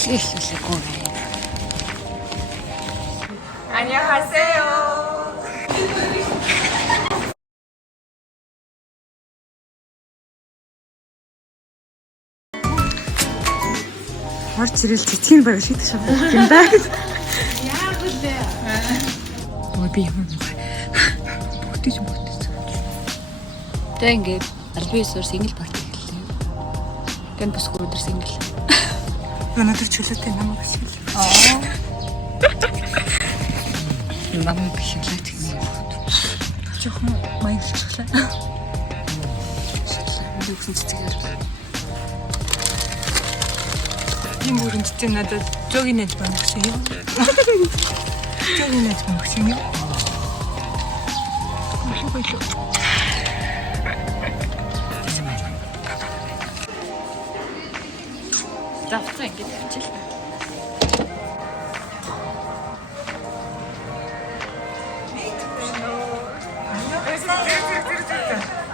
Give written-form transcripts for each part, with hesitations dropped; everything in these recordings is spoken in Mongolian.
бичлэгээ эхлүүлээгүй байна. 안녕하세요. Орж ирэл цэцгийн баг шийдэх шаардлага юм да. Яа гэлээ. Ой би юм уу. Бүтэж бүтэж. Тэг ингээд албан ёсоор сингл парти хэллээ. Гэн бос өдөр сингл. Өнөөдөр чөлөөтэй намайг ашиглав. Намайг ашиглаад гинэ. Жохон маяг ашиглаа. Би үхэн цэцгээр. ийм бүрэн цэцэг надад жогийн нэж банагсан юм. Жогийн нэж банагсан юм. Завтра ингэж ажиллаа.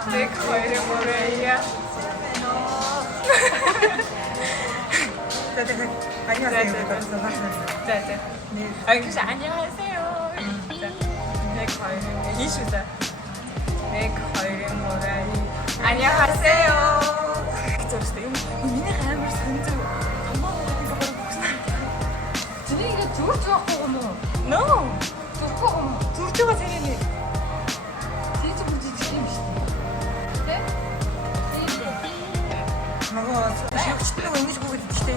내 거를 뭐래야? 안녕하세요. 네. 그래서 안녕하세요. 내 거를 이슈다. 내 거를 뭐래야? 안녕하세요. 그랬어. 이미 가면 선주. 엄마가 준이가 두르주고 뭐? No. 두르주가 생겼네. 진짜 무지 지금이시네. 네? Нөгөө шигчтэй ингэж бүгд идчихтэй.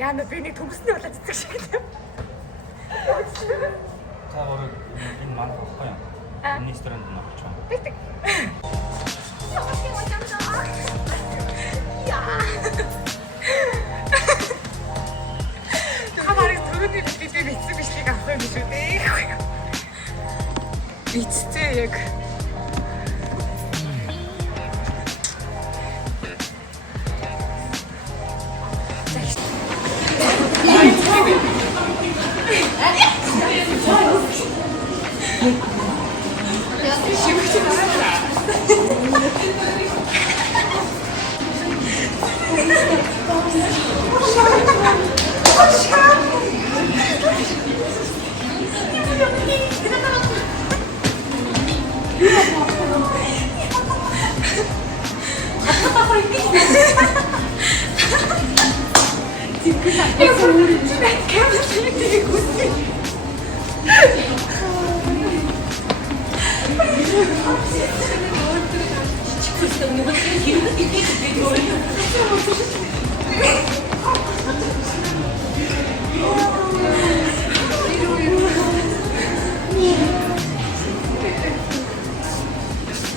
야, 너 괜히 동순이 올라 진짜 싫다. Та өөрөө энэ маань баггүй юм. Энэ ресторанд нь авч байгаа. Тэг. Хамаарыг түрүүний бид эцэг бичлэг авах юм шүү дээ. Эцтэй яг.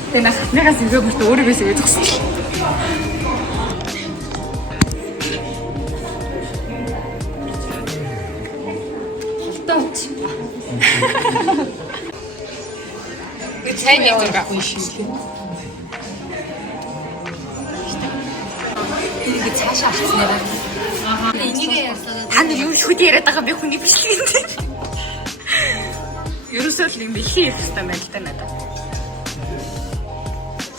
Тэ насныгаас ингээ бүрт өөрийгөө сүйж зогсон. Тооч. Сайн нэг байхгүй шүү. Энийг цаашаа авчихсан яриа. Энийг ярьсаа. Та нар юу шүд яриад байгаа би хүний бичлэгэнд. Ерөөсөө л юм бэлхий ярих хэрэгтэй байна л да надад.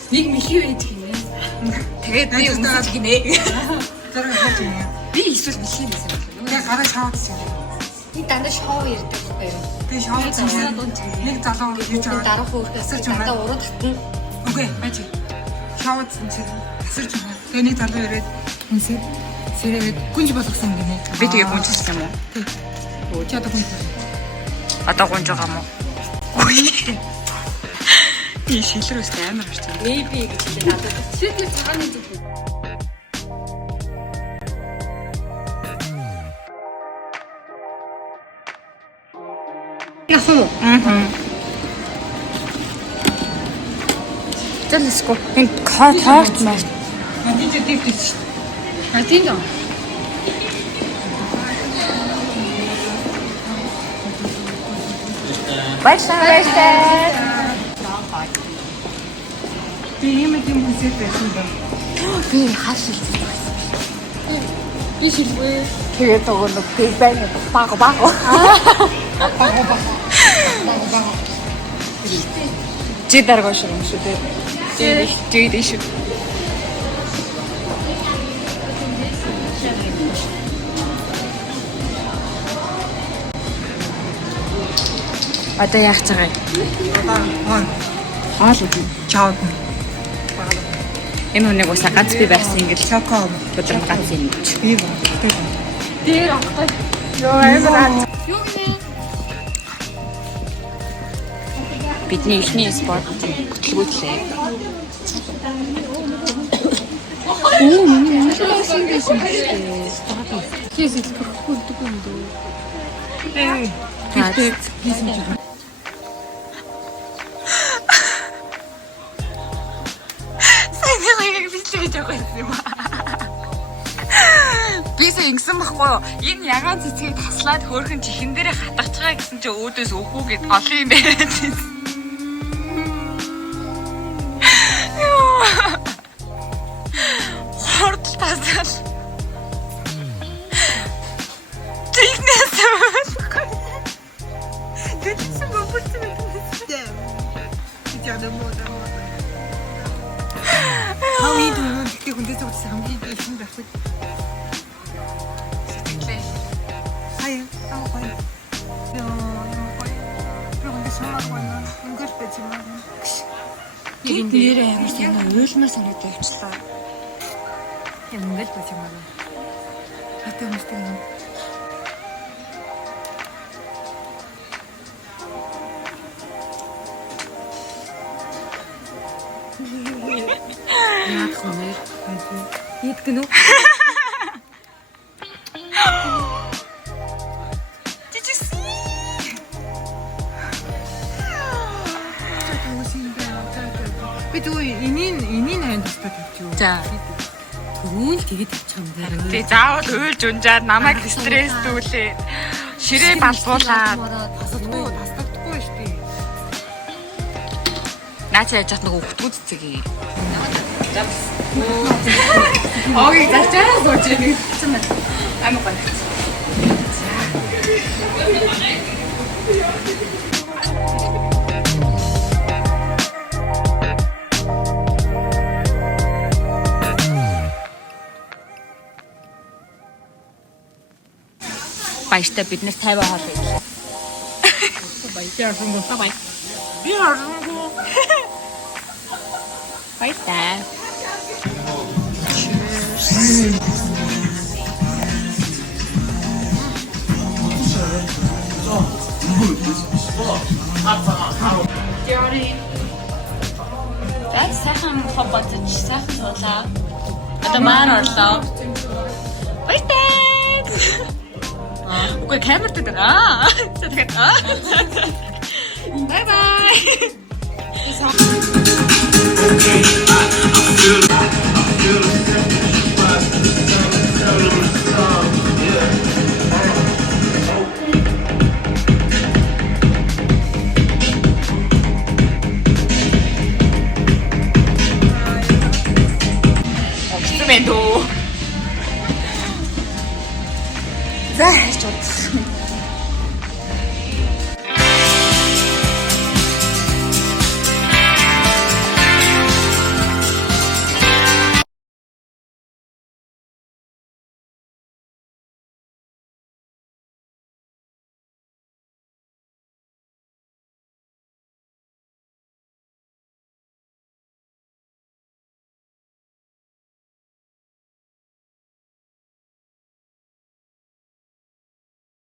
Нэг мэлхий байж гинэ. Тэгээд би өмсөж гинэ. Зэрэг хаач юм. Би эсвэл мэлхий байсан юм. Яг гараа шавдсан. Би дандаа шоу ярьдаг байхгүй. Би шавдсан. Нэг залуу хийж байгаа. Дарах өөрөөс дандаа уруу татна. Үгүй байж. Шавдсан чинь асарч байгаа. Тэгээ нэг залуу ирээд үнсээд сэрээд гүнж болгосон юм гинэ. Би тэгээ гүнжсэн юм уу? Оо ч одоо гүнж. Одоо гунж байгаа мó? Би шилрөөс амар харж байна. Maybe гэж хэлээ надад. Шийдэл цагааны зүг. Яхуу. Зэлско. Энд карт маа. Энд дэвдэж. А тийм дээ. Баярлалаа. Би ийм хүнсээ байсан ба. Би хаш шилжиж байсан. Би шилгүй. Тэгээд нөгөө би байна баг. Чи дарга шиг юм шүү дээ. Чи шүү. Одоо яах гэж байгаа юм? Хоол үү? Чаав. Энэ хүнийг усаа ганц би байсан ингэж Чако. өдөр ганц юм гэж. Би ба. Дээр авах. Йоо амар. Юу гэнэ? Бидний ихний спорт хөтөлбөртлээ. Оо, миний шинэ байсан дээ. Кис илтгэхгүй юм дөө. Тэгтээ хийсэн чинь. Санийхыг бичлэж байгаа юм аа. Бисээ ингэсэн байхгүй юу? Энэ ягаан цэцгийг таслаад хөөрхөн чихэн дээрээ хатгаж байгаа гэсэн чи өөдөөс өхөө гэд олон юм байна. Хорд тасал. Тэгнэс. Тэгсэн бопорцсон юм. Яа, мод. Хавид үнэхээр хүндэс өгсөн хамгийн их юм байхгүй. Сэтгэлээ. Хаяа, гоё. Яа, гоё. Бүгд шамаар байна. Өнгөр байж юм аа. Яг энэ дээр амар санаа уйлмаар санагдаж явчлаа. Өнгөр байж юм аа. Хатаа мөртөө юм. Яах вэ? Хэд гэнэ үү? Did you see? Би дүү энийн хайнд тастад тавьчих. За. Түүн тэгээд тавьчихсан дээр. Тэг заавал уйлж унжаад намайг стресстүүлээ. Ширээ балбуулаад. Тастахгүй шүү дээ. Наач яаж яах нөгөө хөтгүү цэцгийг. Огийг зарчаа сууж ирэх гэсэн байна. Амар гоё. Баяртай бид нэр 50 хоол ийлээ. Баярлалаа. Би харангу. Баяртай. Гайс сайхан хоббатч сайхан суулаа. Одоо маань орлоо. Баяртай. Үгүй камер дээр аа. Тэгээд бай бай.